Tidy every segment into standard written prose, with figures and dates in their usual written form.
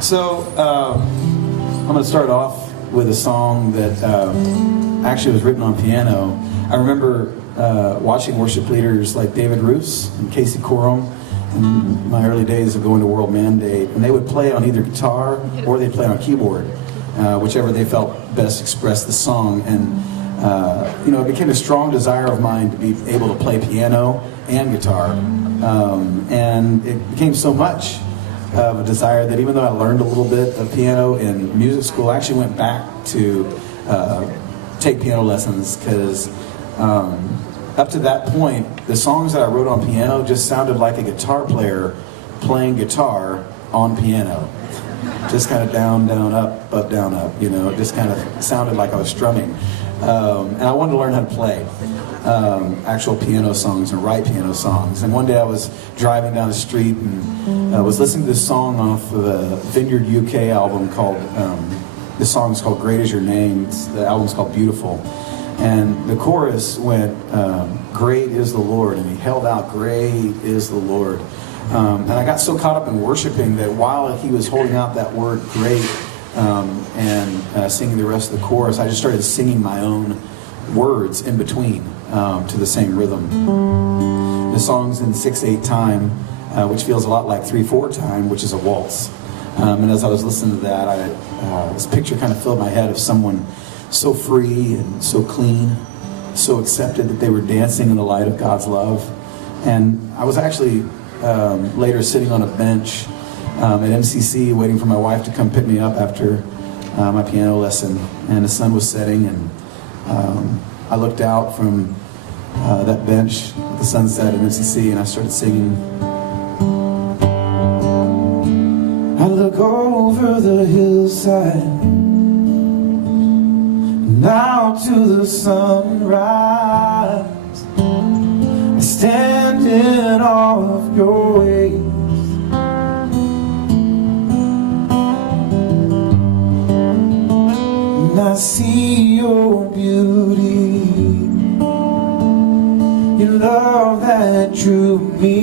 So I'm going to start off with a song that actually was written on piano. I remember watching worship leaders like David Roos and Casey Corum in my early days of going to World Mandate, and they would play on either guitar or they'd play on a keyboard, whichever they felt best expressed the song. And it became a strong desire of mine to be able to play piano and guitar, and it became so much of a desire that even though I learned a little bit of piano in music school, I actually went back to take piano lessons, because up to that point, the songs that I wrote on piano just sounded like a guitar player playing guitar on piano. Just kind of down, down, up, down, up, it just kind of sounded like I was strumming. And I wanted to learn how to play actual piano songs and write piano songs. And one day I was driving down the street and was listening to this song off of a Vineyard UK album called, this song is called Great Is Your Name. The album's called Beautiful. And the chorus went, great is the Lord. And he held out, great is the Lord. And I got so caught up in worshiping that while he was holding out that word great and singing the rest of the chorus, I just started singing my own words in between to the same rhythm. The song's in 6/8 time, which feels a lot like 3/4 time, which is a waltz. And as I was listening to that, this picture kind of filled my head of someone so free and so clean, so accepted that they were dancing in the light of God's love. And I was actually later sitting on a bench at MCC waiting for my wife to come pick me up after my piano lesson, and the sun was setting, and I looked out from that bench at the sunset at MCC, and I started singing. I look over the hillside, now to the sunrise. I stand in awe of your ways. And I see your beauty, your love that drew me.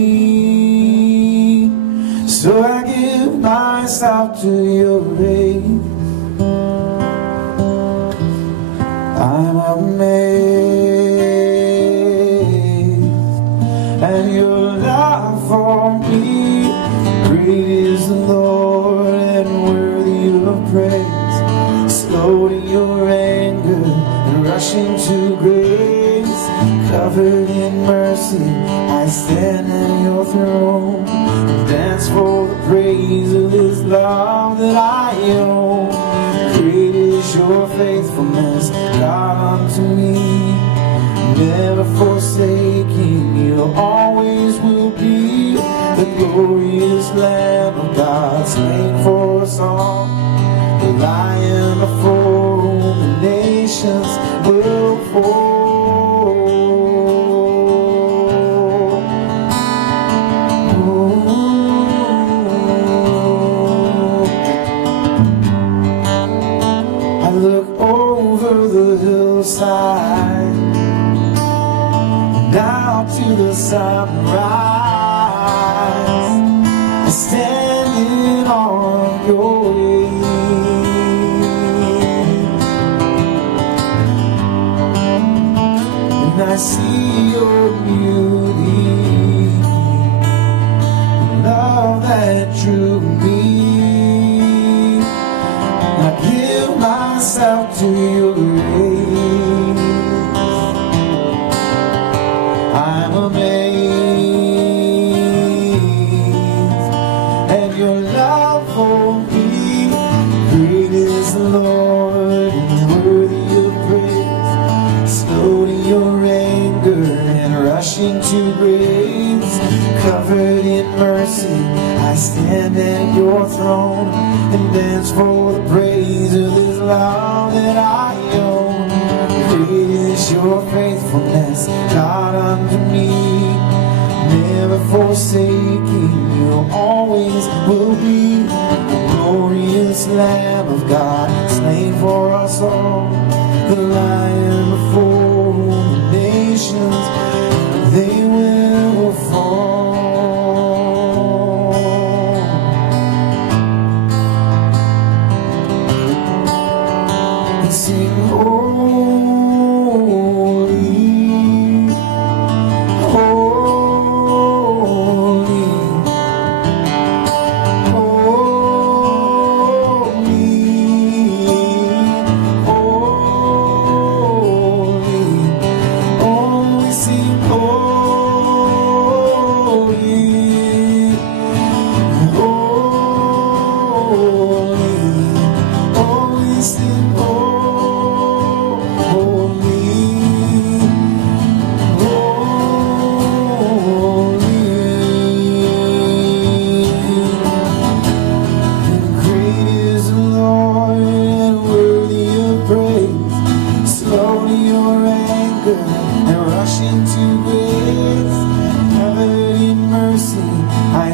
So I give myself to your grace. I'm amazed at your love for me. Great is the Lord and worthy of praise. Slow to your anger and rushing to grace. Covered in mercy, I stand at your throne and dance for the praise of this love that I own. Great is your faithfulness, God, unto me. Never forsaking, you always will be. The glorious Lamb of God, slain for us all. The Lion before whom the nations will fall. I look over the hillside, now to the sunrise. I stand in awe of your ways, and I see your beauty, love that drew me. I give myself to your grace. I'm amazed at your love for me. Great is the Lord and worthy of praise. Slow to your anger and rushing to grace. Covered in mercy, I stand at your throne and dance for the praise of this love that I own. Great is your faithfulness, God, unto me. Never forsaking, you always will be. The glorious Lamb of God, slain for us all. The Lion before whom the nations, they will fall. sing holy, holy, holy, holy. Oh, we sing holy, holy. Oh, we sing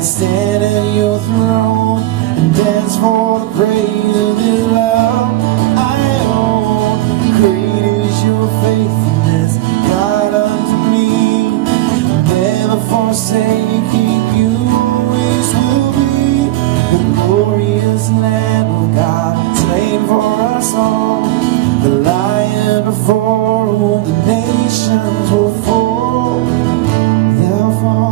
stand at your throne and dance for the praise of this love I own. Great is your faithfulness, God, unto me. Never forsaking you, always will be. The glorious Lamb of God, slain for us all. The Lion before whom the nations will fall. They'll fall.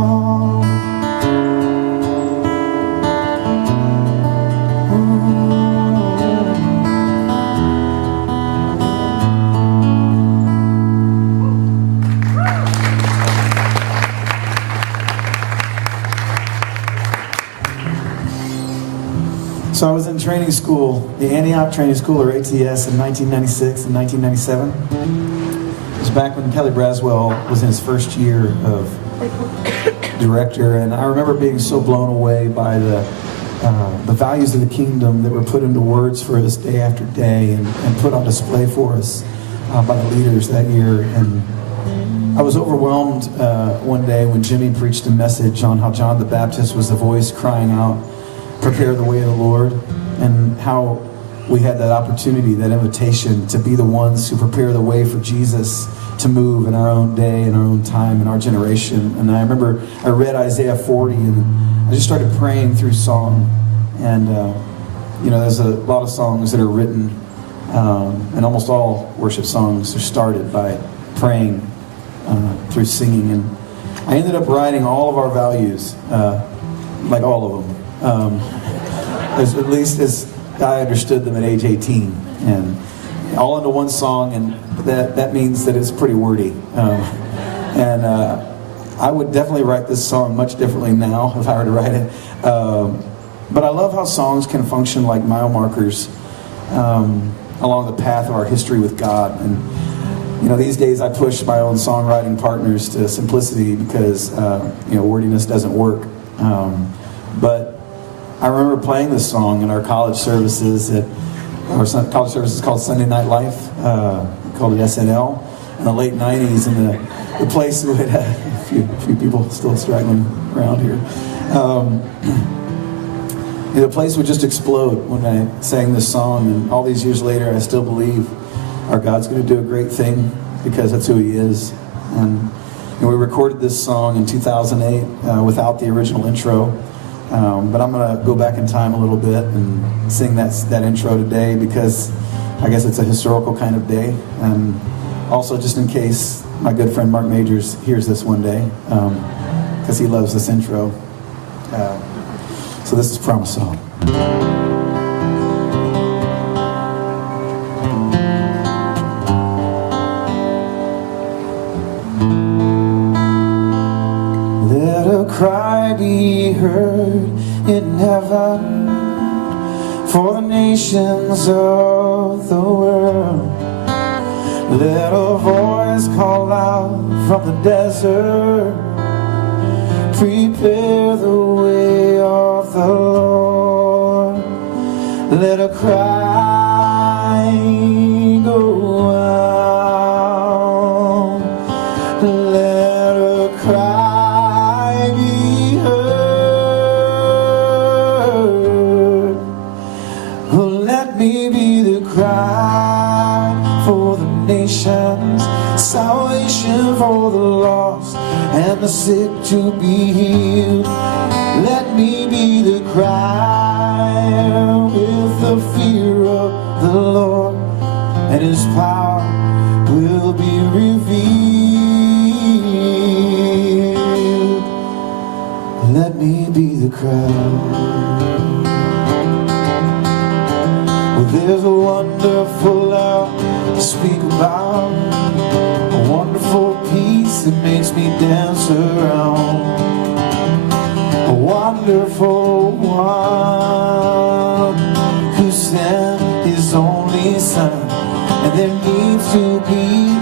So I was in training school, the Antioch training school, or ATS, in 1996 and 1997. It was back when Kelly Braswell was in his first year of director, and I remember being so blown away by the values of the kingdom that were put into words for us day after day and put on display for us by the leaders that year. And I was overwhelmed one day when Jimmy preached a message on how John the Baptist was the voice crying out, "Prepare the way of the Lord," and how we had that opportunity, that invitation to be the ones who prepare the way for Jesus to move in our own day, in our own time, in our generation. And I remember I read Isaiah 40 and I just started praying through song. And there's a lot of songs that are written, and almost all worship songs are started by praying through singing. And I ended up writing all of our values, like all of them. At least as I understood them at age 18, and all into one song, and that means that it's pretty wordy. And I would definitely write this song much differently now if I were to write it. But I love how songs can function like mile markers along the path of our history with God. And these days I push my own songwriting partners to simplicity because wordiness doesn't work. But I remember playing this song in our college services college services called Sunday Night Life, called it SNL, in the late 90s, and the place would have a few people still straggling around here. The place would just explode when I sang this song, and all these years later I still believe our God's going to do a great thing because that's who He is. And we recorded this song in 2008 without the original intro. But I'm going to go back in time a little bit and sing that intro today because I guess it's a historical kind of day. And also just in case my good friend Mark Majors hears this one day, because he loves this intro. So this is Promise Song. Let a cry be heard in heaven for the nations of the world. Let a voice call out from the desert, prepare the way of the Lord. Let a cry go out. Let a cry be heard. Oh, let me be the cry for the nations, salvation for the lost and the sick to be healed. Let me be the cry with the fear of the Lord and His power will be revealed. Let me be the crowd. Well, there's a wonderful love to speak about, a wonderful peace that makes me dance around, a wonderful one who sent His only Son. And there needs to be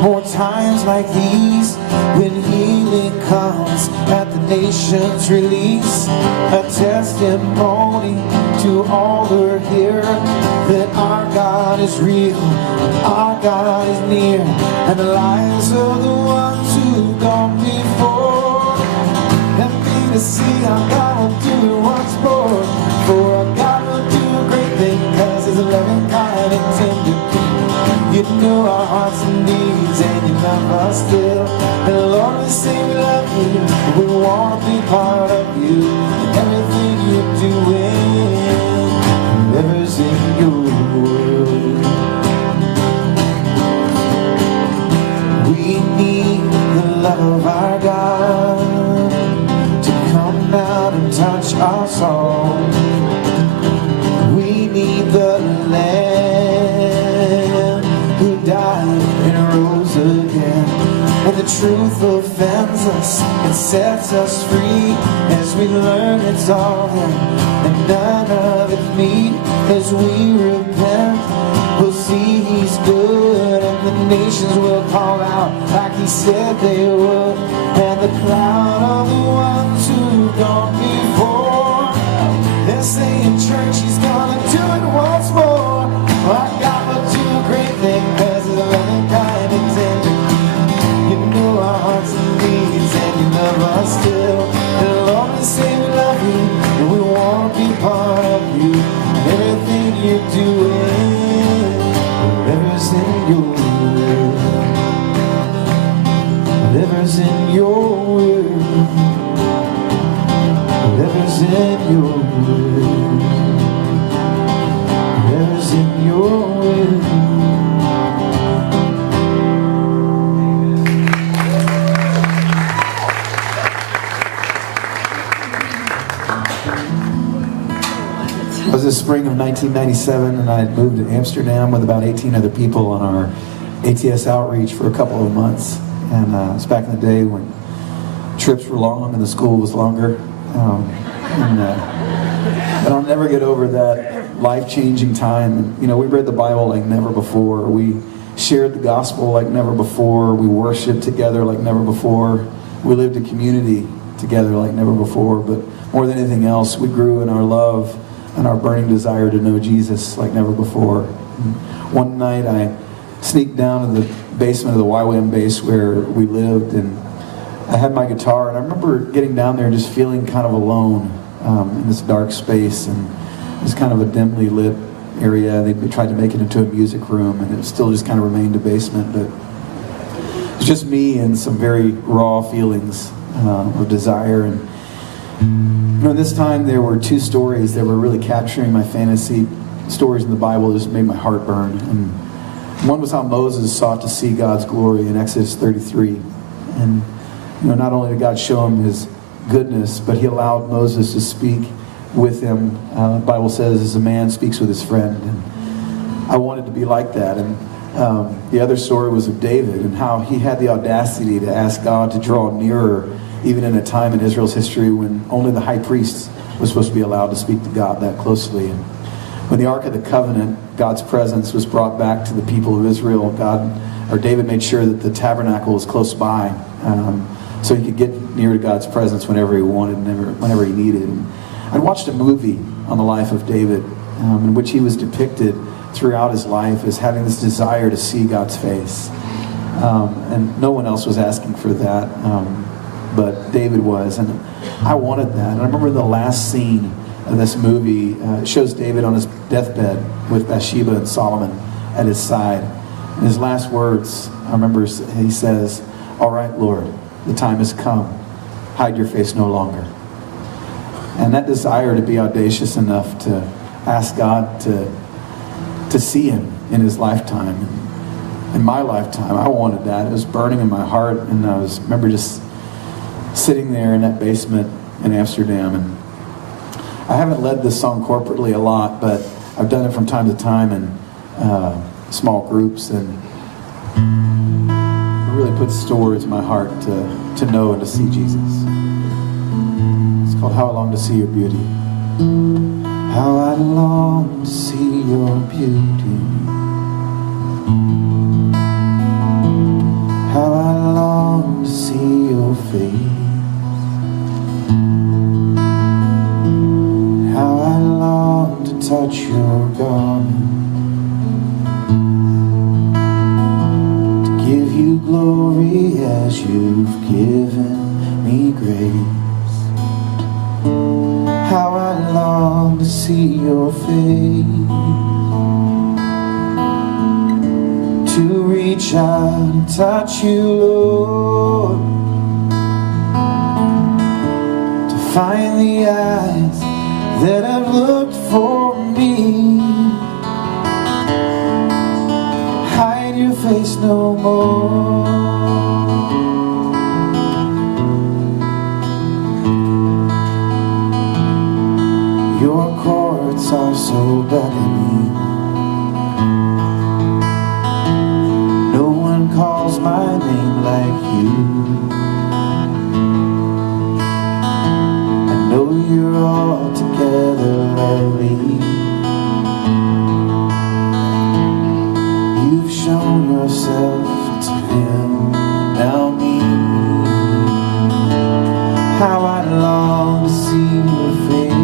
more times like these when healing comes at the nation's release, a testimony to all who are here that our God is real, our God is near, and the lives of the ones who've gone before. Help me to see how God will do it once more, for our God will do a great thing, 'cause His loving, kind, and tender. You know our hearts and needs, and You love us still. And Lord, we say we love You, we want to be part of You, and everything You're doing, whatever's in Your world. We need the love of our God to come out and touch us all. We need the Lamb who died and rose again. And the truth offends us and sets us free as we learn it's all Him and none of it's me. As we repent, we'll see He's good, and the nations will call out like He said they would. And the cloud of the ones who've gone before, they're saying, church, He's gonna do it once more. Our God will do a great thing, 'cause His loving, kind, and tender. You know our hearts and needs, and You love us still. And Lord, we say we love You, and we want to be part of You, and everything You're doing, whatever's in Your will, whatever's in Your will, whatever's in Your will, whatever's in Your will. It was the spring of 1997, and I had moved to Amsterdam with about 18 other people on our ATS outreach for a couple of months. And it was back in the day when trips were long and the school was longer. And I'll never get over that life-changing time. And, you know, we read the Bible like never before. We shared the gospel like never before. We worshiped together like never before. We lived in community together like never before. But more than anything else, we grew in our love and our burning desire to know Jesus like never before. One night I sneaked down to the basement of the YWAM base where we lived, and I had my guitar, and I remember getting down there and just feeling kind of alone in this dark space, and it was kind of a dimly lit area. They tried to make it into a music room, and it still just kind of remained a basement, but it was just me and some very raw feelings of desire. And you know, this time there were two stories that were really capturing my fantasy stories in the Bible that just made my heart burn. And one was how Moses sought to see God's glory in Exodus 33. And you know, not only did God show him His goodness, but He allowed Moses to speak with him. The Bible says, as a man speaks with his friend. And I wanted to be like that. And the other story was of David and how he had the audacity to ask God to draw nearer, even in a time in Israel's history when only the high priest was supposed to be allowed to speak to God that closely. And when the Ark of the Covenant, God's presence, was brought back to the people of Israel, David made sure that the tabernacle was close by, so he could get near to God's presence whenever he wanted, whenever he needed. And I watched a movie on the life of David, in which he was depicted throughout his life as having this desire to see God's face. And no one else was asking for that, but David was, and I wanted that. And I remember the last scene of this movie, it shows David on his deathbed with Bathsheba and Solomon at his side. And his last words, I remember he says, "All right, Lord, the time has come. Hide your face no longer." And that desire to be audacious enough to ask God to see Him in his lifetime. In my lifetime, I wanted that. It was burning in my heart, and remember just sitting there in that basement in Amsterdam. And I haven't led this song corporately a lot, but I've done it from time to time in small groups, and it really puts towards my heart to know and to see Jesus. It's called How I Long to See Your Beauty. How I long to see your beauty. How I long to see your face. How I long to touch your garment. To give you glory as you've given me grace. How I long to see your face. To reach out and touch you, Lord. To find the eyes that have looked for me. Hide your face no more. Your courts are so beckoning. No one calls my name like you. I know you're altogether lovely. You've shown yourself to him, now me. How I long to see your face.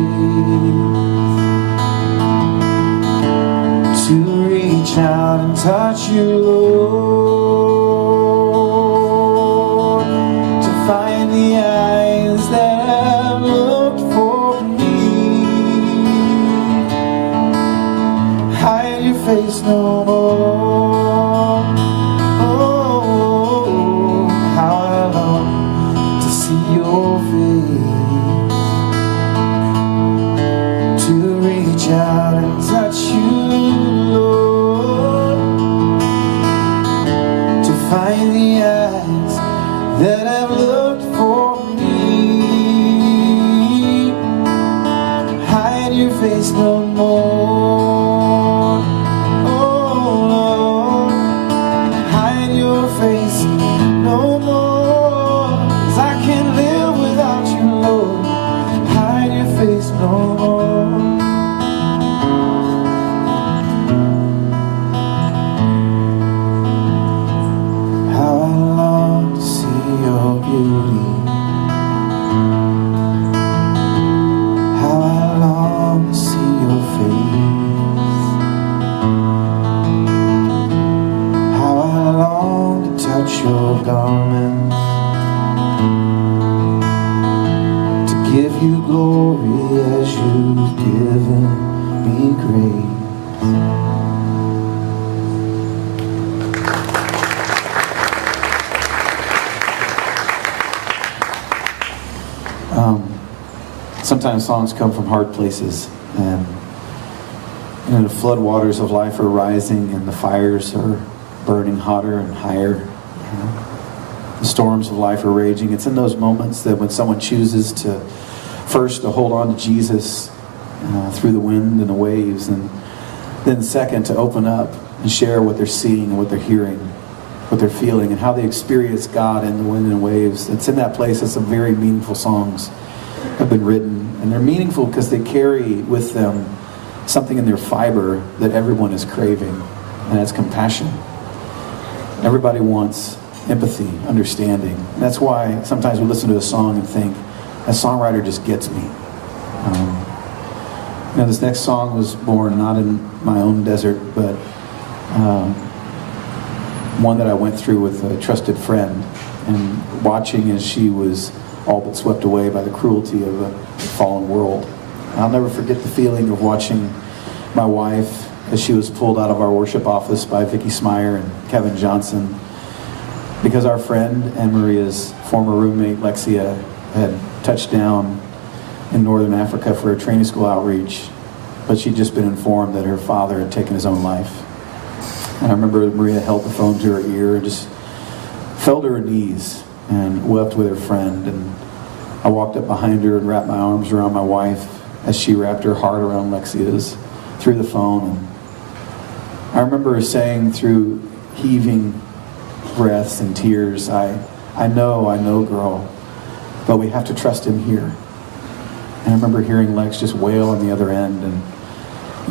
To reach out and touch you, Lord. To find the eyes that have looked for me. Hide your face no more. Oh, how I long to see your face. To reach out and touch you, find the eyes that have looked for me. Hide your face no more. Oh Lord, hide your face no more. 'Cause I can't live without you, Lord. Hide your face no more. Your garments, to give you glory as you've given me grace. Sometimes songs come from hard places, and the floodwaters of life are rising, and the fires are burning hotter and higher. The storms of life are raging. It's in those moments that when someone chooses to first to hold on to Jesus through the wind and the waves, and then second to open up and share what they're seeing and what they're hearing, what they're feeling, and how they experience God in the wind and waves. It's in that place that some very meaningful songs have been written. And they're meaningful because they carry with them something in their fiber that everyone is craving, and that's compassion. Everybody wants empathy, understanding. And that's why sometimes we listen to a song and think, that songwriter just gets me. This next song was born not in my own desert, but one that I went through with a trusted friend, and watching as she was all but swept away by the cruelty of a fallen world. I'll never forget the feeling of watching my wife as she was pulled out of our worship office by Vicki Smyer and Kevin Johnson, because our friend Anne Maria's former roommate Lexia had touched down in northern Africa for a training school outreach, but she'd just been informed that her father had taken his own life. And I remember Maria held the phone to her ear and just fell to her knees and wept with her friend. And I walked up behind her and wrapped my arms around my wife as she wrapped her heart around Lexia's through the phone. And I remember her saying through heaving breaths and tears, I know, girl, but we have to trust him here. And I remember hearing Lex just wail on the other end, and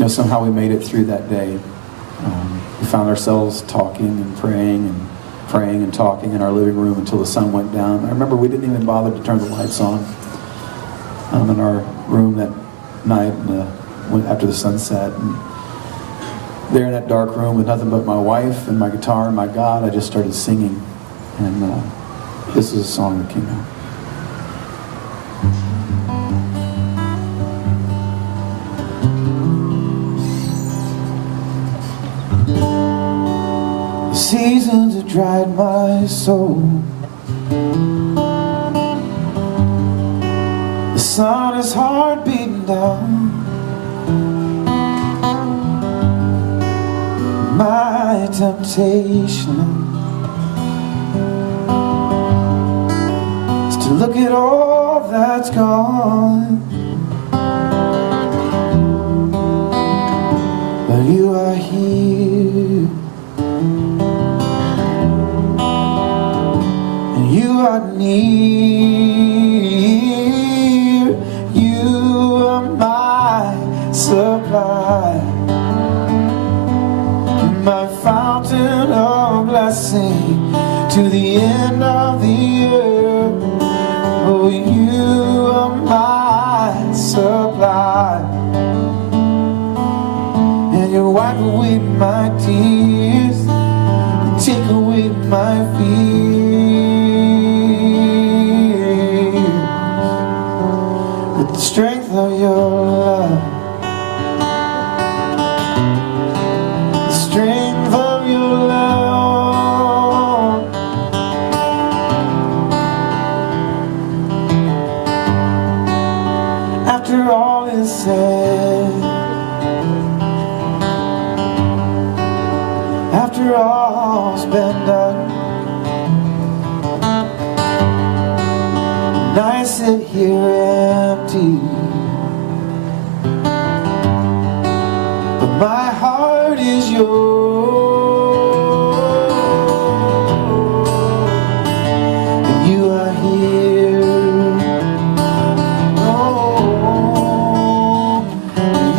somehow we made it through that day. We found ourselves talking and praying and talking in our living room until the sun went down. I remember we didn't even bother to turn the lights on in our room that night after the sunset. And there in that dark room with nothing but my wife and my guitar and my God, I just started singing. And this is a song that came out. The seasons have dried my soul. The sun is hard beating down. My temptation is to look at all that's gone, but you are here, and you are near. You are my supply, my fountain of blessing to the end of the earth. Oh, you are my supply, and you wipe away my tears and take away my fears with the strength of your love. Strength of your love. After all is said, after all's been done, and I sit here empty, but my heart is yours, and you are here. Oh,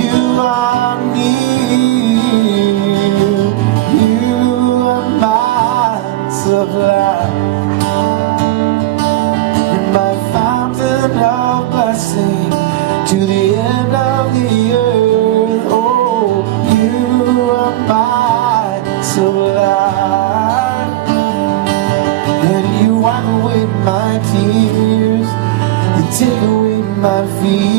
you are near. You are my supply, and my fountain of blessing to the end of the earth. Oh, you are my supply, and you wipe away my tears, you take away my fears,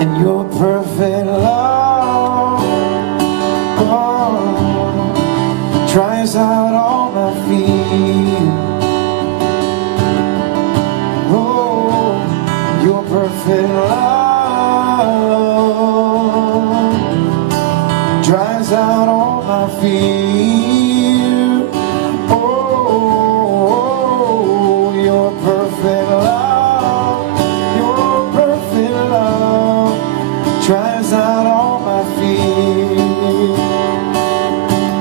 and your perfect love dries out all my fears. Oh, your perfect love dries out all my fear. Oh, your perfect love dries out all my fear.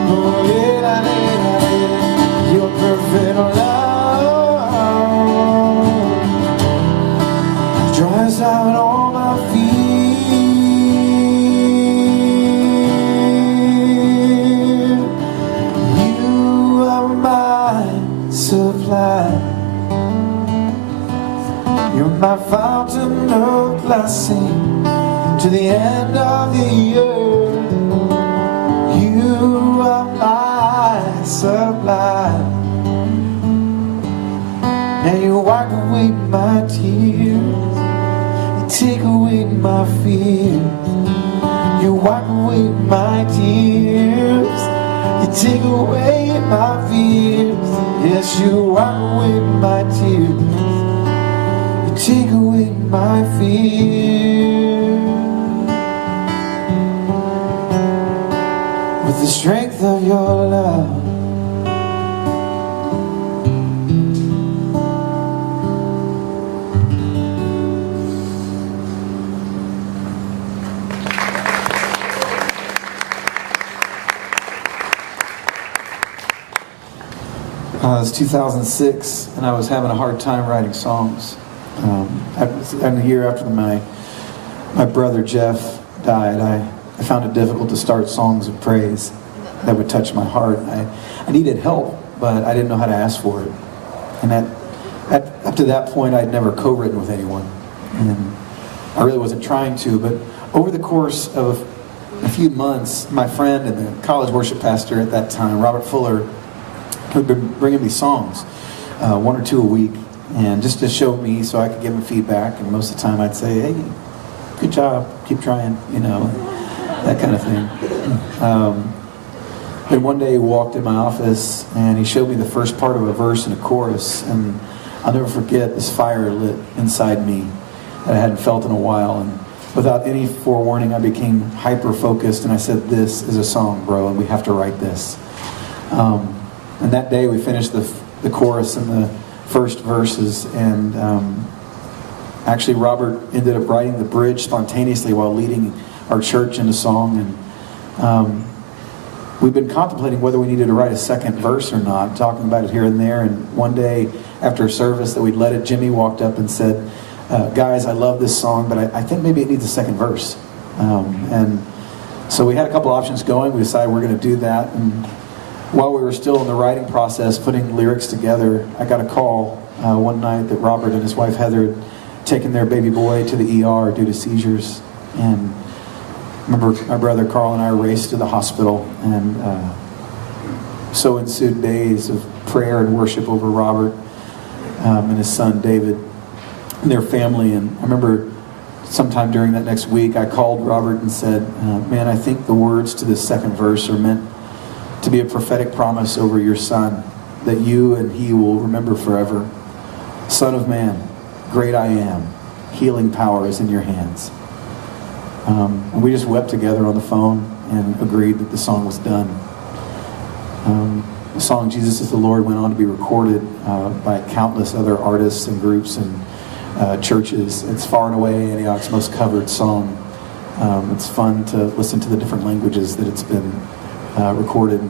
Oh, yeah, your perfect love dries out all my fear. You are my supply, you're my fountain of blessing to the end of the earth. You are my supply, and you wipe away my tears, take away my fears. You wipe away my tears, you take away my fears. Yes, you wipe away my tears, you take away my fears. the strength of your love. It was 2006, and I was having a hard time writing songs. And a year after my brother Jeff died, I found it difficult to start songs of praise that would touch my heart. I needed help, but I didn't know how to ask for it. And up to that point, I'd never co-written with anyone, and I really wasn't trying to. But over the course of a few months, my friend and the college worship pastor at that time, Robert Fuller, had been bringing me songs, one or two a week, and just to show me so I could give him feedback. And most of the time I'd say, hey, good job, keep trying, that kind of thing. And one day he walked in my office and he showed me the first part of a verse and a chorus, and I'll never forget this fire lit inside me that I hadn't felt in a while. And without any forewarning, I became hyper-focused, and I said, this is a song, bro, and we have to write this. And that day we finished the chorus and the first verses, and actually Robert ended up writing the bridge spontaneously while leading our church into song. And we've been contemplating whether we needed to write a second verse or not, talking about it here and there. And one day after a service that we'd led it, Jimmy walked up and said, guys, I love this song, but I think maybe it needs a second verse. And so we had a couple options going. We decided we're going to do that. And while we were still in the writing process, putting lyrics together, I got a call one night that Robert and his wife Heather had taken their baby boy to the ER due to seizures. And I remember my brother Carl and I raced to the hospital, and so ensued days of prayer and worship over Robert and his son David and their family. And I remember sometime during that next week, I called Robert and said, man, I think the words to this second verse are meant to be a prophetic promise over your son, that you and he will remember forever. Son of man, great I am, healing power is in your hands. And we just wept together on the phone and agreed that the song was done. The song Jesus is the Lord went on to be recorded by countless other artists and groups and churches. It's far and away Antioch's most covered song. It's fun to listen to the different languages that it's been recorded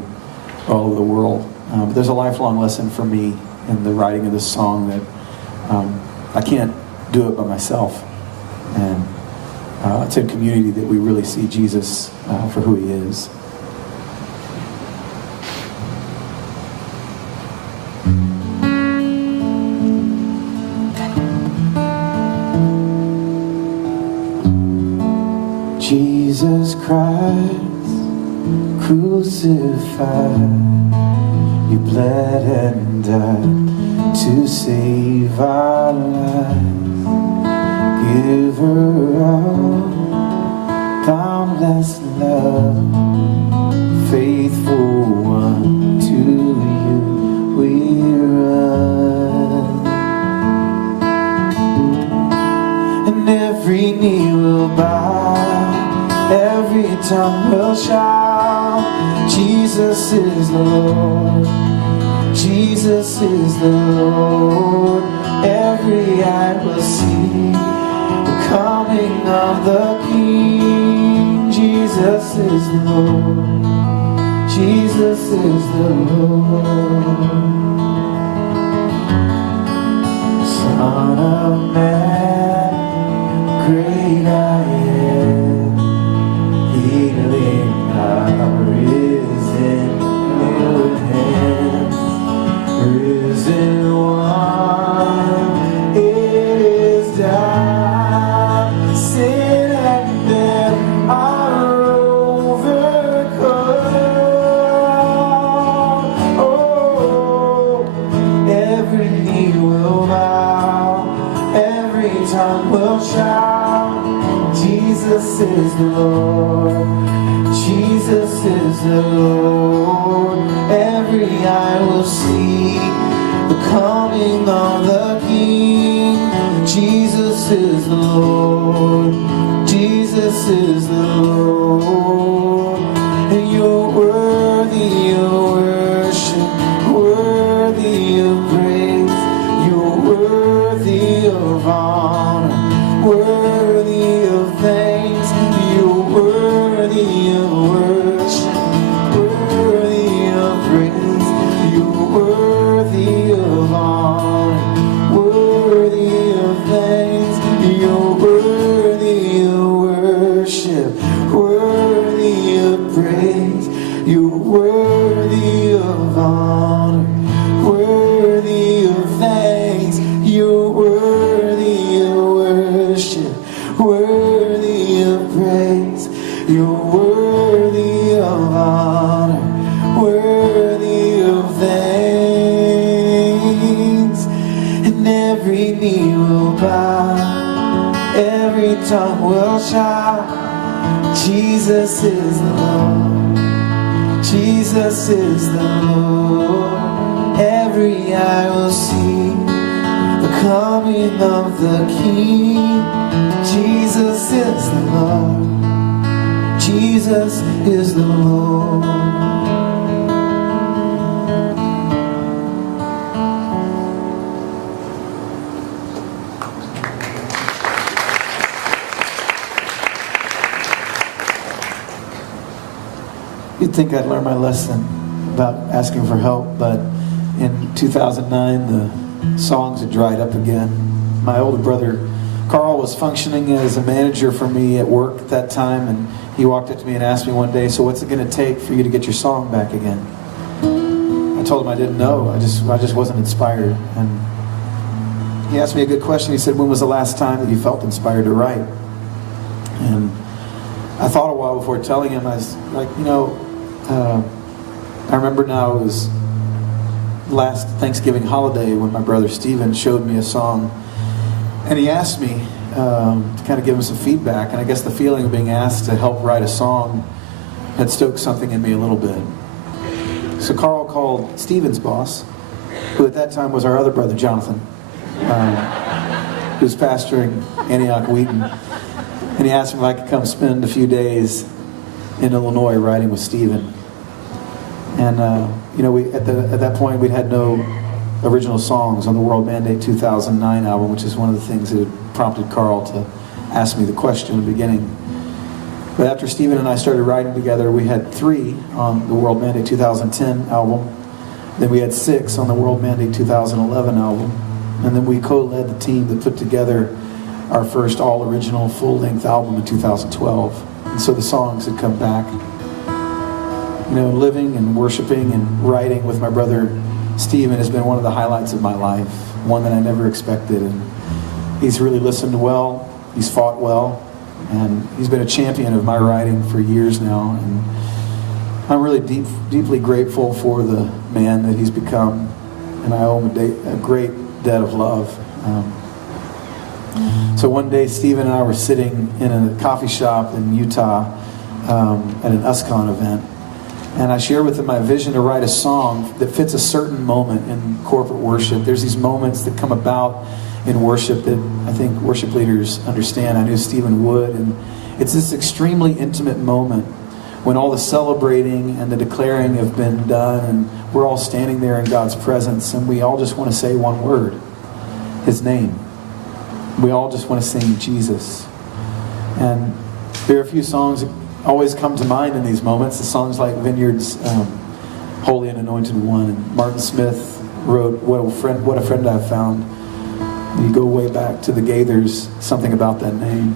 all over the world. But there's a lifelong lesson for me in the writing of this song that I can't do it by myself. And it's in community that we really see Jesus for who he is. Jesus Christ crucified, you bled and died to save our lives. Giver of boundless love, faithful one, to you we run. And every knee will bow, every tongue will shout, Jesus is the Lord, Jesus is the Lord. Every eye will see the coming of the King. Jesus is the Lord, Jesus is the Lord. Son of man, great I am, healing power is in your hands. Risen one, it is done. Sin and death are overcome. Oh, every knee will bow, every tongue will shout, Jesus is the Lord, Jesus is the Lord. Every eye will see the coming of the King. Jesus is the Lord, Jesus is the Lord. And your word of honor, worthy of thanks. You're worthy of worship, worthy of praise. You're worthy of honor, worthy of thanks. You're worthy of worship, worthy of praise. You're worthy of honor, worthy of thanks. You're worthy of worship, worthy of praise. You're worthy of honor, worthy of thanks. And every knee will bow, every tongue will shout, Jesus is the Lord, Jesus is the Lord. Every eye will see the coming of the King. Jesus is the Lord, Jesus is the Lord. You'd think I'd learn my lesson about asking for help, but in 2009 the songs had dried up again. My older brother Carl was functioning as a manager for me at work at that time, and he walked up to me and asked me one day, "So what's it going to take for you to get your song back again?" I told him I didn't know. I just wasn't inspired. And he asked me a good question. He said, "When was the last time that you felt inspired to write?" And I thought a while before telling him. I was like, I remember now it was last Thanksgiving holiday when my brother Stephen showed me a song, and he asked me to kind of give him some feedback. And I guess the feeling of being asked to help write a song had stoked something in me a little bit. So Carl called Stephen's boss, who at that time was our other brother Jonathan, who was pastoring Antioch, Wheaton. And he asked him if I could come spend a few days in Illinois writing with Stephen. And we at that point we'd had no original songs on the World Mandate 2009 album, which is one of the things that prompted Carl to ask me the question in the beginning. But after Stephen and I started writing together, we had 3 on the World Mandate 2010 album. Then we had 6 on the World Mandate 2011 album. And then we co-led the team that put together our first all-original full-length album in 2012. And so the songs had come back. Living and worshiping and writing with my brother Stephen has been one of the highlights of my life, one that I never expected. And he's really listened well, he's fought well, and he's been a champion of my writing for years now. And I'm really deeply grateful for the man that he's become, and I owe him a great debt of love. So one day Stephen and I were sitting in a coffee shop in Utah at an USCON event, and I shared with him my vision to write a song that fits a certain moment in corporate worship. There's these moments that come about in worship that I think worship leaders understand. I knew Stephen would. And it's this extremely intimate moment when all the celebrating and the declaring have been done, and we're all standing there in God's presence, and we all just want to say one word, His name. We all just want to sing Jesus. And there are a few songs that always come to mind in these moments. The songs like Vineyard's Holy and Anointed One, and Martin Smith wrote What a Friend I've Found. You go way back to the Gaithers, something about that name.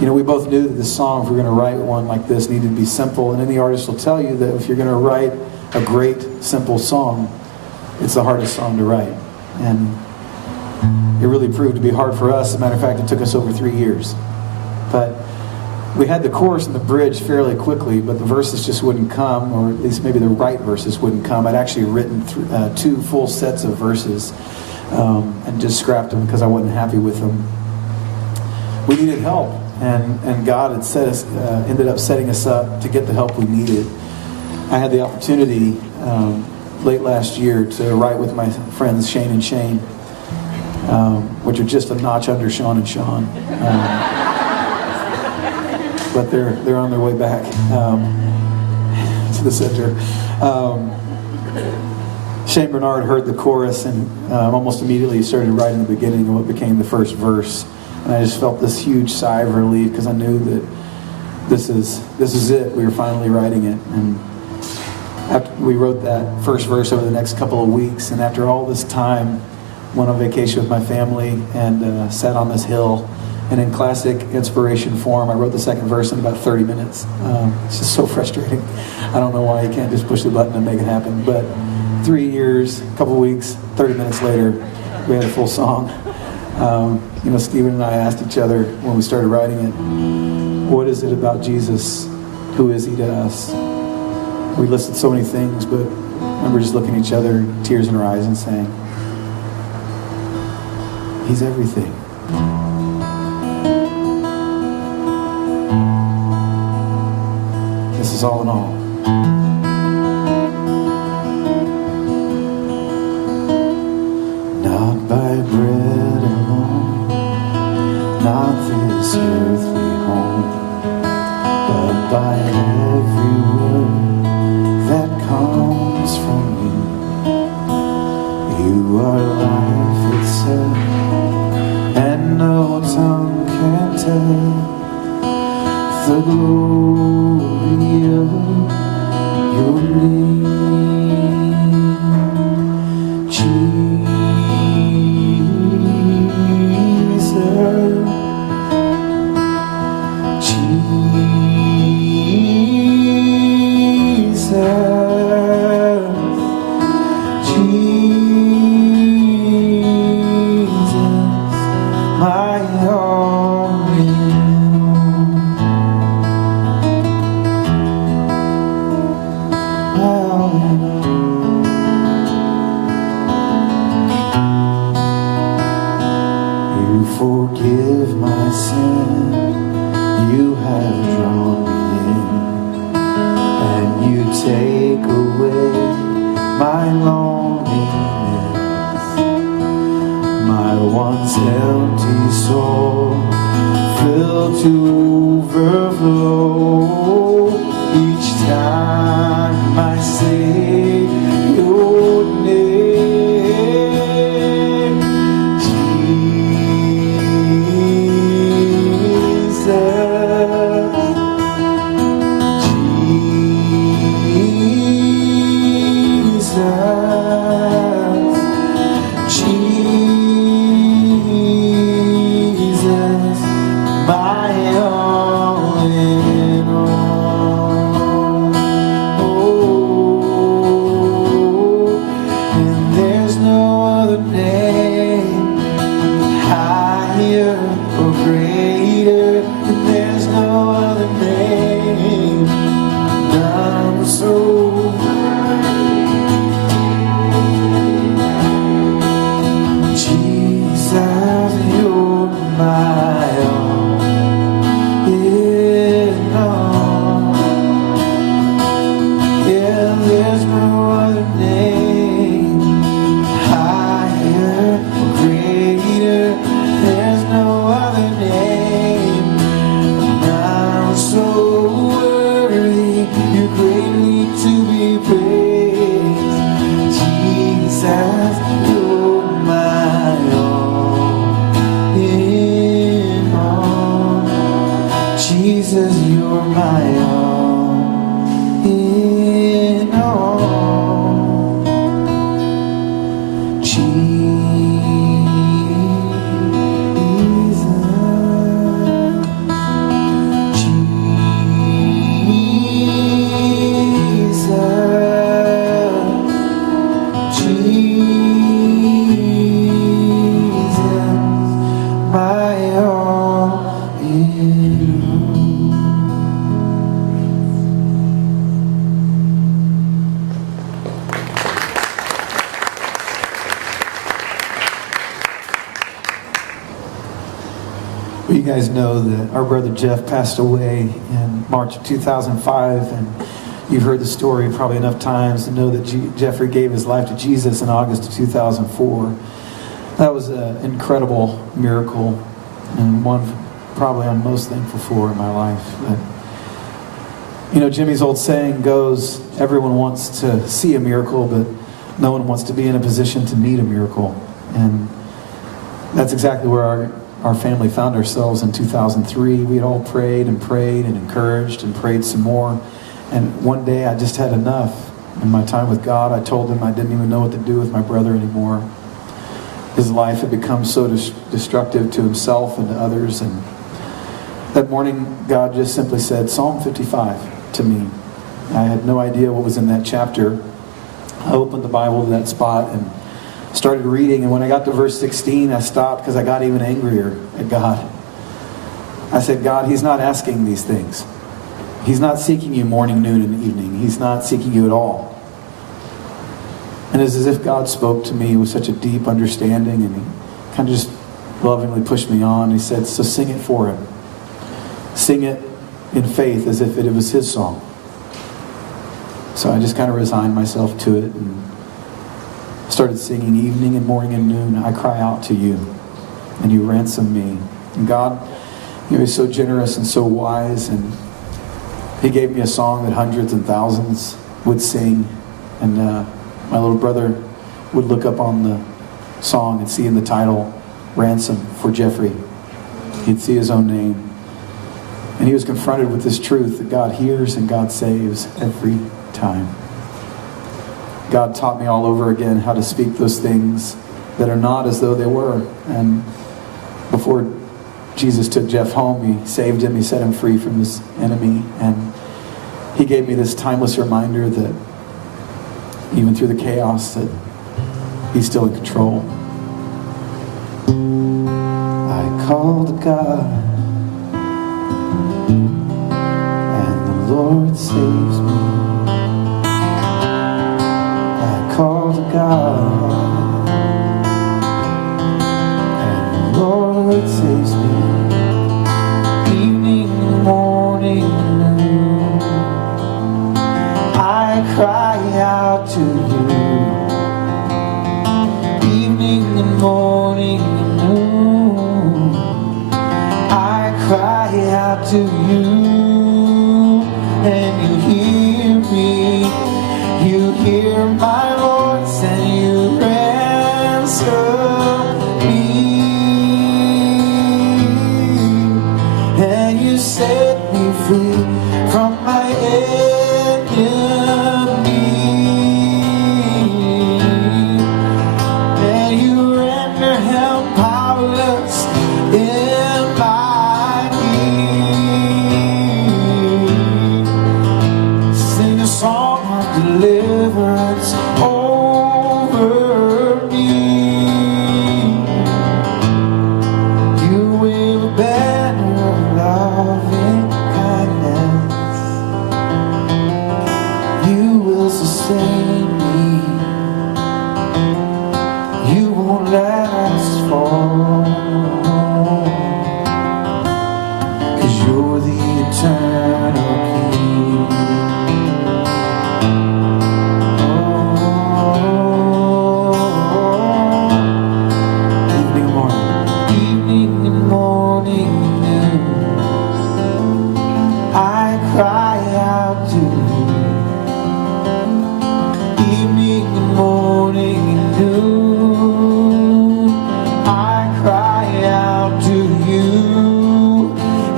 We both knew that this song, if we're going to write one like this, needed to be simple. And any artist will tell you that if you're going to write a great, simple song, it's the hardest song to write. And it really proved to be hard for us. As a matter of fact, it took us over 3 years. But we had the chorus and the bridge fairly quickly, but the verses just wouldn't come, or at least maybe the right verses wouldn't come. I'd actually written 2 full sets of verses and just scrapped them because I wasn't happy with them. We needed help, and God had ended up setting us up to get the help we needed. I had the opportunity late last year to write with my friends Shane and Shane, which are just a notch under Sean and Sean. But they're on their way back to the center. Shane Bernard heard the chorus and almost immediately started writing the beginning of what became the first verse. And I just felt this huge sigh of relief because I knew that this is it. We were finally writing it. And after we wrote that first verse over the next couple of weeks, and after all this time, went on vacation with my family and sat on this hill. And in classic inspiration form, I wrote the second verse in about 30 minutes. It's just so frustrating. I don't know why you can't just push the button and make it happen. But 3 years, a couple weeks, 30 minutes later, we had a full song. Stephen and I asked each other when we started writing it, what is it about Jesus? Who is he to us? We listed so many things, but I remember just looking at each other, tears in our eyes, and saying, he's everything. This is all in all. Not by bread alone, not this earthly home, but by every word that comes from you. You are life itself, and no tongue can tell the glory of your name. You guys know that our brother Jeff passed away in March of 2005, and you've heard the story probably enough times to know that Jeffrey gave his life to Jesus in August of 2004. That was an incredible miracle, and one probably I'm most thankful for in my life. But, Jimmy's old saying goes, everyone wants to see a miracle, but No one wants to be in a position to need a miracle. And that's exactly where our family found ourselves in 2003. We had all prayed and encouraged and prayed some more. And one day I just had enough. In my time with God, I told him I didn't even know what to do with my brother anymore. His life had become so destructive to himself and to others. And that morning, God just simply said, Psalm 55 to me. I had no idea what was in that chapter. I opened the Bible to that spot and started reading. And when I got to verse 16, I stopped because I got even angrier at God. I said, God, he's not asking these things. He's not seeking you morning, noon, and evening. He's not seeking you at all. And it's as if God spoke to me with such a deep understanding, and he kind of just lovingly pushed me on. He said, so sing it for him. Sing it in faith as if it was his song. So I just kind of resigned myself to it and started singing evening and morning and noon. I cry out to you, and you ransom me. And God, he was so generous and so wise, and he gave me a song that hundreds and thousands would sing. And my little brother would look up on the song and see in the title, Ransom for Jeffrey. He'd see his own name. And he was confronted with this truth that God hears and God saves every time. God taught me all over again how to speak those things that are not as though they were. And before Jesus took Jeff home, he saved him, he set him free from his enemy, and he gave me this timeless reminder that even through the chaos, that he's still in control. I called God, and the Lord saves me. I called God, and the Lord saves me. Evening, morning, noon, I cry out to you. Evening and morning and noon, I cry out to you, and you hear me. You hear my voice and you ransom me, and you set me free from my enemy, and you render him powerless in my need. Sing a song of deliverance over me. You wave a banner of love and kindness. You will sustain me. You won't let us fall, 'cause you're the eternal King. Evening and morning and noon, I cry out to you. Evening and morning and noon, I cry out to you,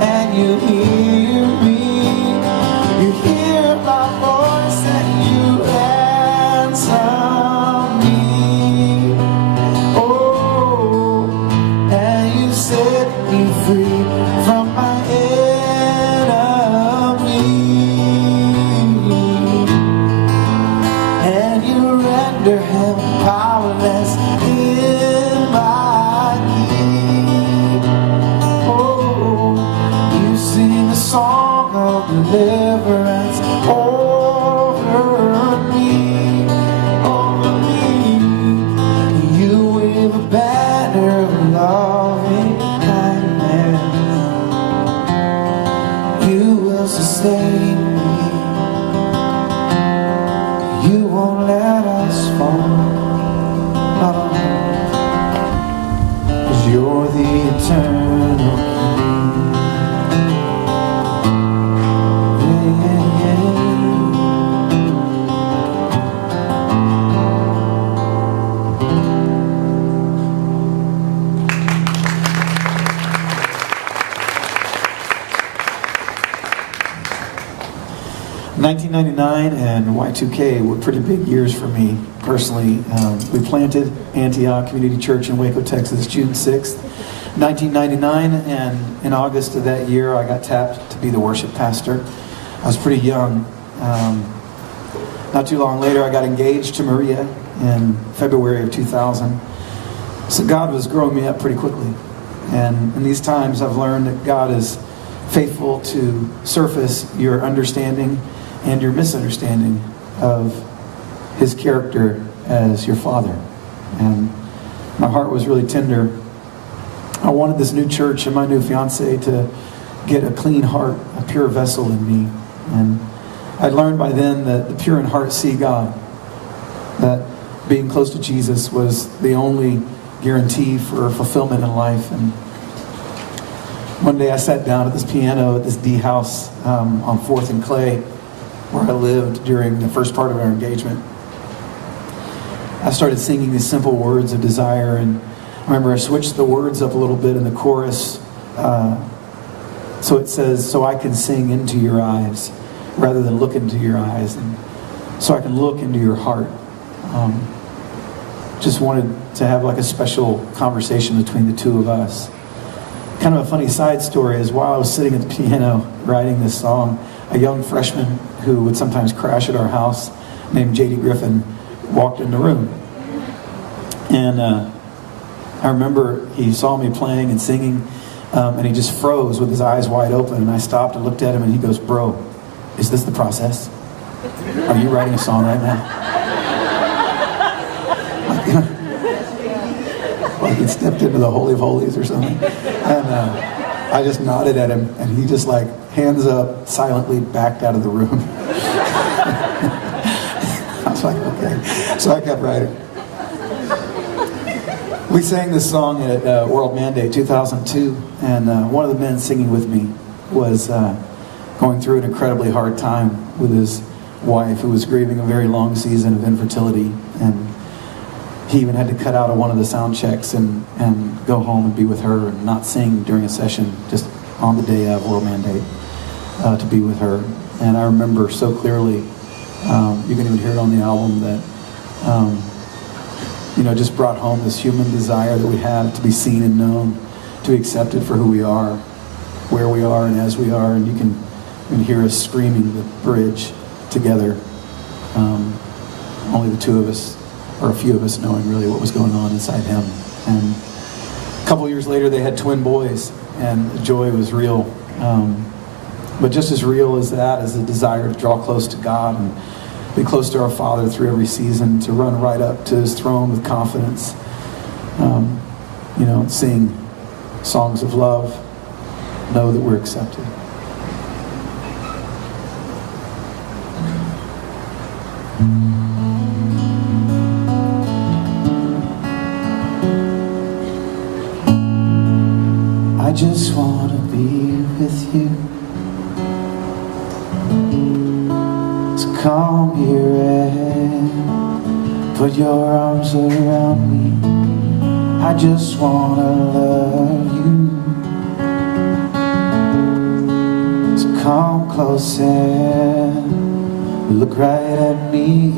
and you hear me. You hear my voice and you answer me. Oh, and you set me free from my enemy, and you render him powerless in my need. Oh, you sing a song of deliverance over me, over me. You wave a banner of love and kindness. You will sustain me. You won't let us fall. No. 'Cause you're the eternal King. Yeah, yeah, yeah. 1999 and Y2K were pretty big years for me personally. We planted Antioch Community Church in Waco, Texas, June 6th, 1999, and in August of that year I got tapped to be the worship pastor. I was pretty young. Not too long later I got engaged to Maria in February of 2000. So God was growing me up pretty quickly. And in these times I've learned that God is faithful to surface your understanding and your misunderstanding of His character as your Father. And my heart was really tender. I wanted this new church and my new fiance to get a clean heart, a pure vessel in me. And I'd learned by then that the pure in heart see God. That being close to Jesus was the only guarantee for fulfillment in life. And one day I sat down at this piano at this D house on 4th and Clay, where I lived during the first part of our engagement. I started singing these simple words of desire, and I remember I switched the words up a little bit in the chorus. So it says, so I can sing into your eyes rather than look into your eyes, and so I can look into your heart. Just wanted to have like a special conversation between the two of us. Kind of a funny side story is while I was sitting at the piano writing this song, a young freshman who would sometimes crash at our house named J.D. Griffin walked in the room. And I remember he saw me playing and singing, and he just froze with his eyes wide open. And I stopped and looked at him and he goes, "Bro, is this the process? Are you writing a song right now?" Like he'd stepped into the Holy of Holies or something. And I just nodded at him, and he just like, hands up, silently backed out of the room. I was like, okay. So I kept writing. We sang this song at World Mandate 2002, and one of the men singing with me was going through an incredibly hard time with his wife, who was grieving a very long season of infertility, and he even had to cut out of one of the sound checks and go home and be with her and not sing during a session just on the day of World Mandate to be with her. And I remember so clearly, you can even hear it on the album, that just brought home this human desire that we have to be seen and known, to be accepted for who we are, where we are, and as we are. And you can hear us screaming the bridge together, only the two of us, or a few of us, knowing really what was going on inside him. And a couple years later, they had twin boys, and the joy was real. But just as real as that is the desire to draw close to God and be close to our Father through every season, to run right up to His throne with confidence, sing songs of love, know that we're accepted. I just want to be with you. So come here and put your arms around me. I just want to love you. So come close and look right at me,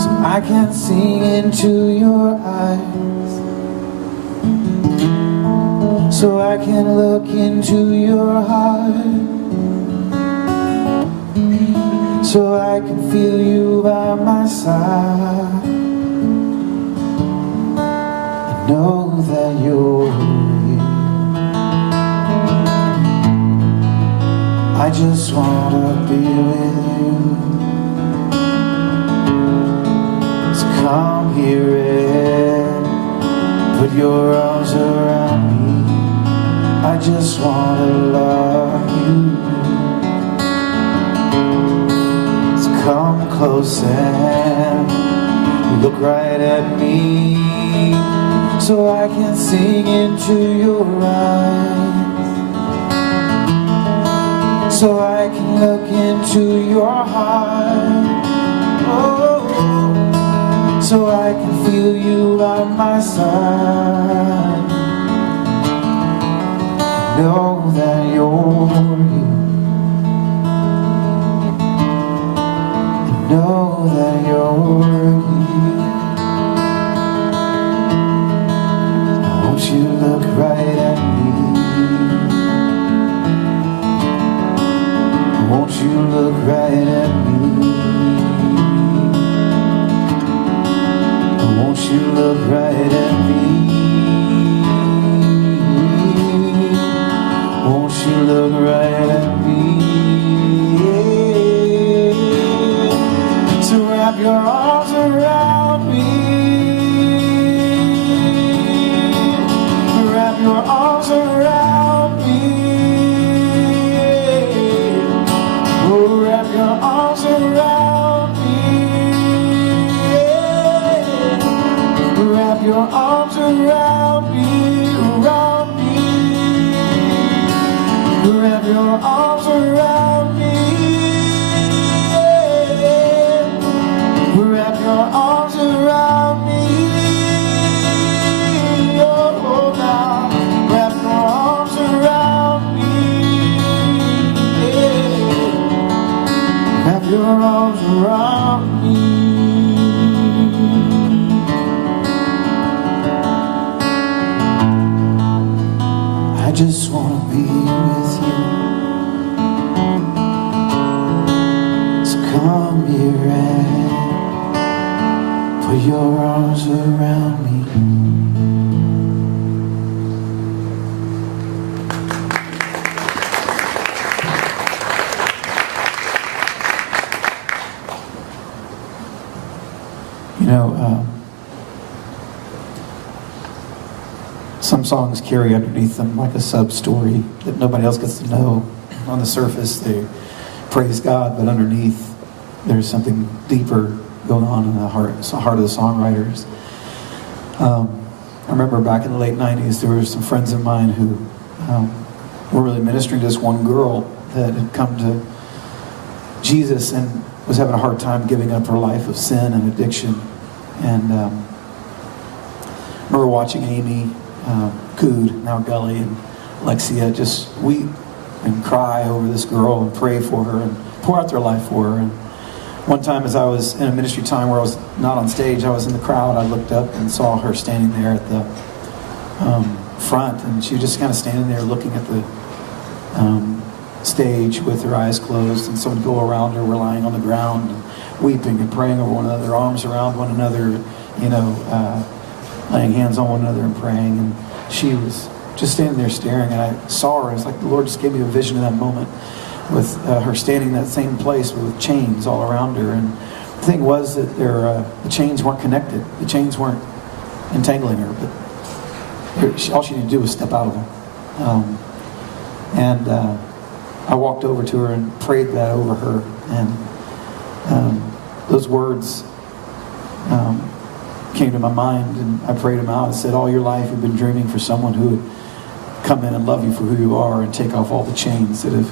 so I can sing into your eyes. So I can look into your heart, so I can feel you by my side, and know that you're here. I just want to be with you. So come here and put your arms around me. I just want to love you. So come close and look right at me, so I can sing into your eyes, so I can look into your heart, oh, so I can feel you by my side. Know that you're here. look right at me? Won't you look right at me? Won't you look right at me? Won't you look right at me? So wrap your arms around me. Wrap your arms around me. Oh, wrap your arms around me. Wrap your arms around me, around me. Wrap your arms around me. Wrap your arms around me. Oh, now wrap your arms around me. Wrap your arms around me. I just want to be with you. So come here and put your arms around me. You know, some songs carry underneath them like a sub-story that nobody else gets to know. On the surface, they praise God, but underneath, there's something deeper going on in the heart of the songwriters. I remember back in the late 90s, there were some friends of mine who were really ministering to this one girl that had come to Jesus and was having a hard time giving up her life of sin and addiction. And I remember watching Amy Good, now Gulley, and Alexia just weep and cry over this girl and pray for her and pour out their life for her. And one time as I was in a ministry time where I was not on stage, I was in the crowd, I looked up and saw her standing there at the front, and she was just kind of standing there looking at the stage with her eyes closed, and someone would go around her, lying on the ground, and weeping and praying over one another, their arms around one another, you know, laying hands on one another and praying. And she was just standing there staring, and I saw her. It's like the Lord just gave me a vision in that moment with her standing in that same place with chains all around her. And the thing was that the chains weren't connected. The chains weren't entangling her, but all she needed to do was step out of them. I walked over to her and prayed that over her, and those words came to my mind, and I prayed them out. I said, all your life you've been dreaming for someone who would come in and love you for who you are and take off all the chains that have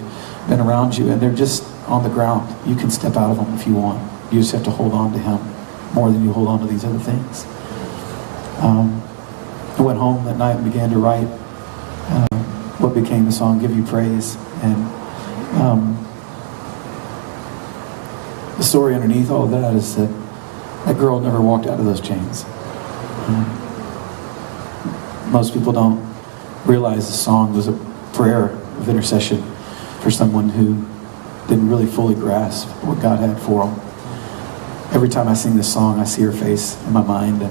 been around you, and they're just on the ground. You can step out of them if you want. You just have to hold on to him more than you hold on to these other things. I went home that night and began to write what became the song Give You Praise. And the story underneath all of that is that that girl never walked out of those chains. Most people don't realize the song was a prayer of intercession for someone who didn't really fully grasp what God had for them. Every time I sing this song, I see her face in my mind, and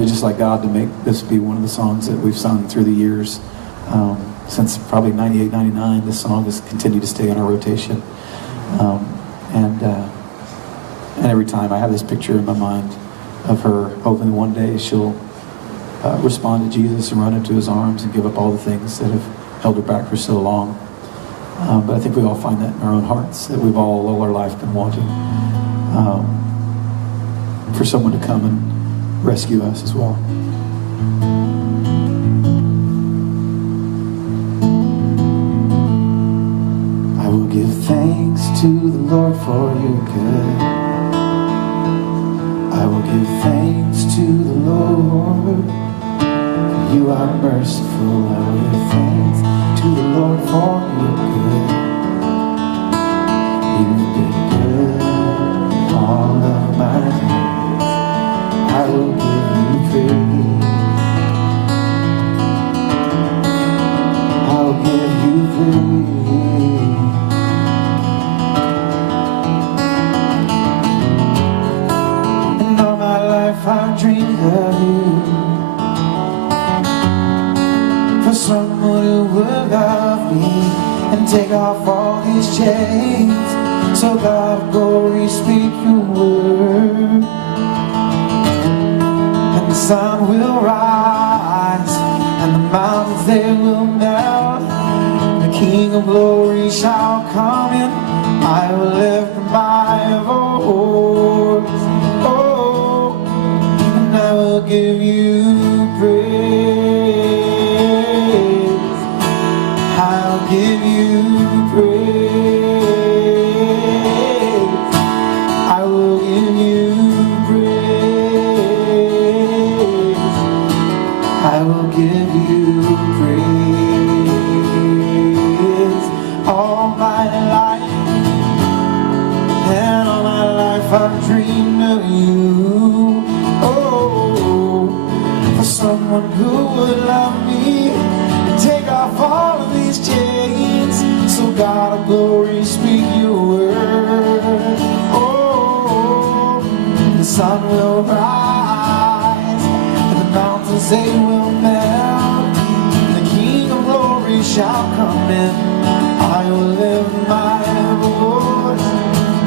it's just like God to make this be one of the songs that we've sung through the years. Since probably 98, 99, this song has continued to stay on our rotation. And every time I have this picture in my mind of her hoping one day she'll respond to Jesus and run into his arms and give up all the things that have held her back for so long. But I think we all find that in our own hearts, that we've all our life been wanting for someone to come and rescue us as well. I will give thanks to the Lord for your good. I will give thanks to the Lord, for you are merciful. I will give thanks to the Lord for your good. You've been good all of my days. I will give you praise. for someone who would love me and take off all his chains. So God of glory, speak your word, and the sun will rise and the mountains they will melt. The King of glory shall come in. I will lift my voice, oh, and I will give you praise. I'll give you praise. I will give you praise. I will give you praise. All my life, and all my life I've dreamed of you. Oh, for someone who would love me and take off all of these chains. So God of glory, speak your word. Oh, the sun will rise and the mountains they will melt. The King of glory shall come in. I will lift my voice.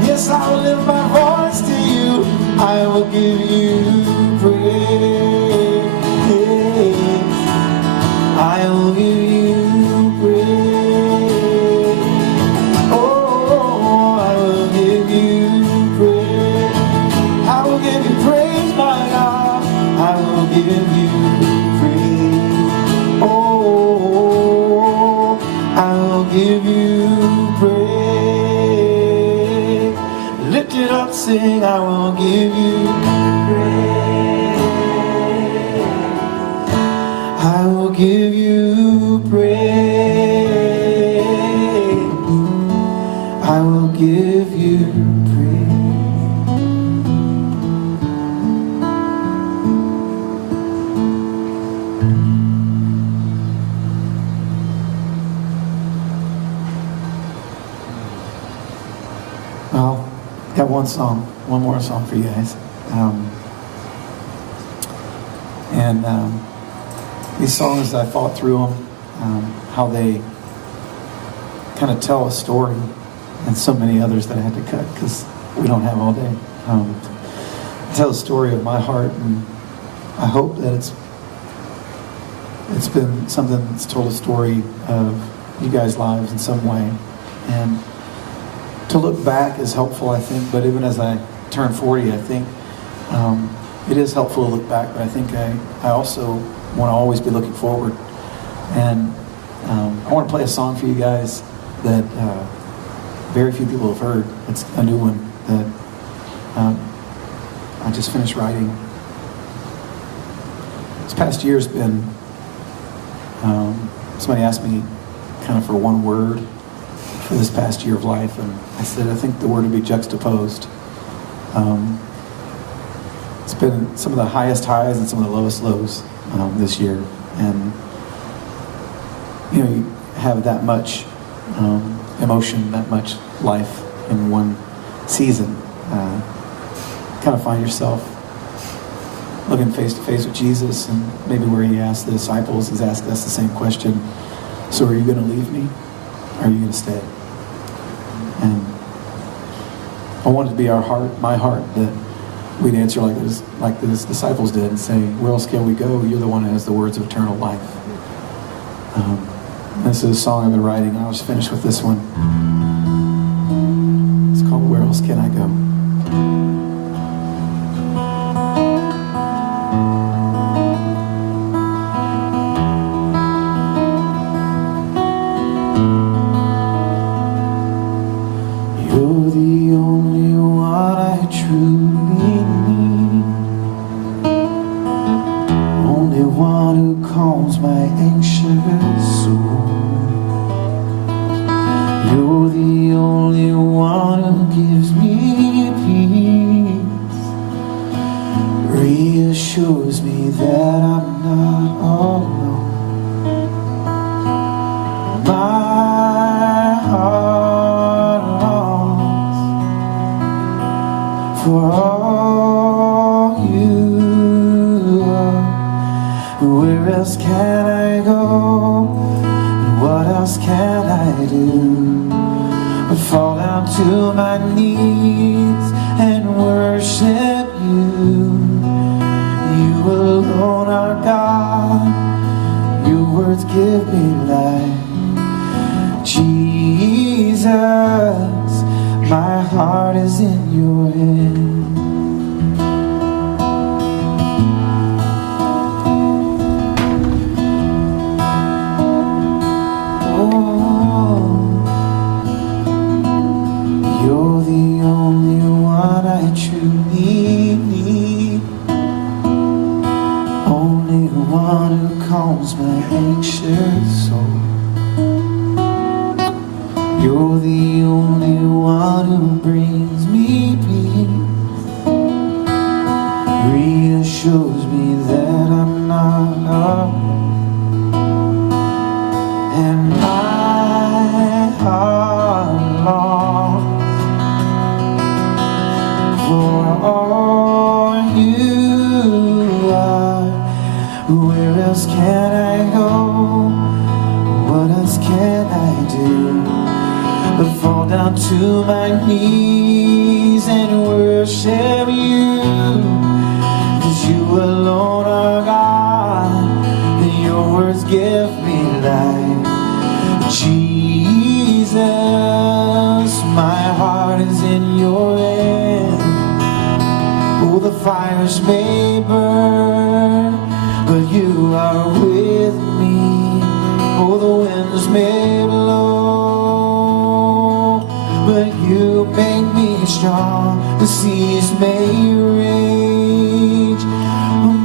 Yes, I will lift my voice to you. I will give you praise. I will give you praise. Oh, I will give you praise. I will give you praise, my God. I will give you praise. Oh, I will give you praise. Lift it up, sing, I will give you praise. I will give you praise. I will give you praise. Well, got one more song for you guys. These songs, I thought through them, how they kind of tell a story, and so many others that I had to cut because we don't have all day. Tell a story of my heart, and I hope that it's been something that's told a story of you guys' lives in some way. And to look back is helpful, I think, but even as I turn 40, I think it is helpful to look back, but I think I also want to always be looking forward. And I want to play a song for you guys that very few people have heard. It's a new one that I just finished writing. This past year's been, somebody asked me kind of for one word for this past year of life, and I said I think the word would be juxtaposed. It's been some of the highest highs and some of the lowest lows this year, and you know, you have that much emotion, that much life in one season. Kind of find yourself looking face to face with Jesus, and maybe where he asked the disciples, he's asked us the same question. So are you going to leave me? Or are you going to stay? And I want it to be our heart, my heart, that we'd answer like those disciples did and say, where else can we go? You're the one who has the words of eternal life. This is a song I've been writing. I'll just finish with this one. It's called Where Else Can I Go? You're the only one I truly need, only one who calms my anxious soul. You're the only one who gives me peace, reassures me that I'm not alone. My heart longs for all you are. Where else can can I go? And what else can I do? But fall down to my knees and worship you. You alone are God. Your words give me life. Jesus, my heart is in your hands. You're the only one I truly need. Only one who calms my anxious soul. You're the only one who brings me peace. Reassures me that I'm not alone. And my heart longs for all you are. Where else can I go? What else can I do but fall down to my knees and worship you? 'Cause you alone are God, and your words give me life. Jesus, my heart is in your hands. Oh, the fires may burn, but you are with me. Oh, the winds may blow, but you make me strong. The seas may rage,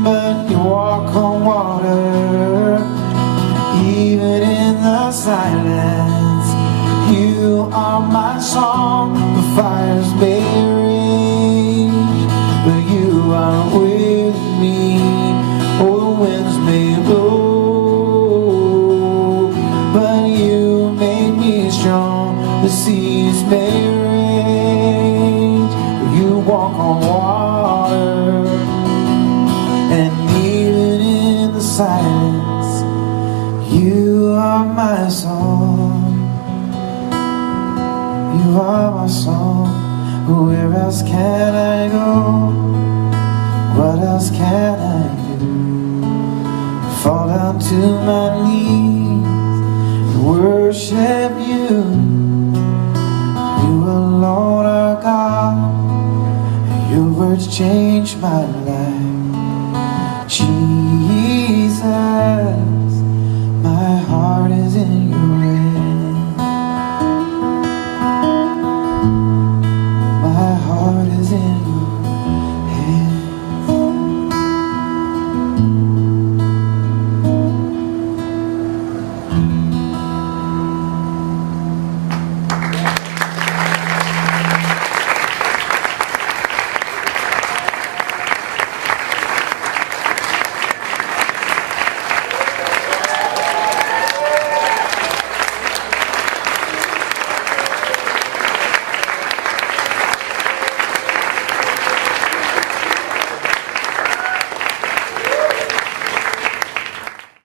but you walk on water. Even in the silence, you are my song. The fires may rage, but you are with me. Oh, the winds may blow, but you make me strong. The seas may rage, but you walk on water. And even in the silence, you are my song. You are my song. Where else can I go? What else can I do? Fall down to my knees and worship you. You alone are God. Your words change my life.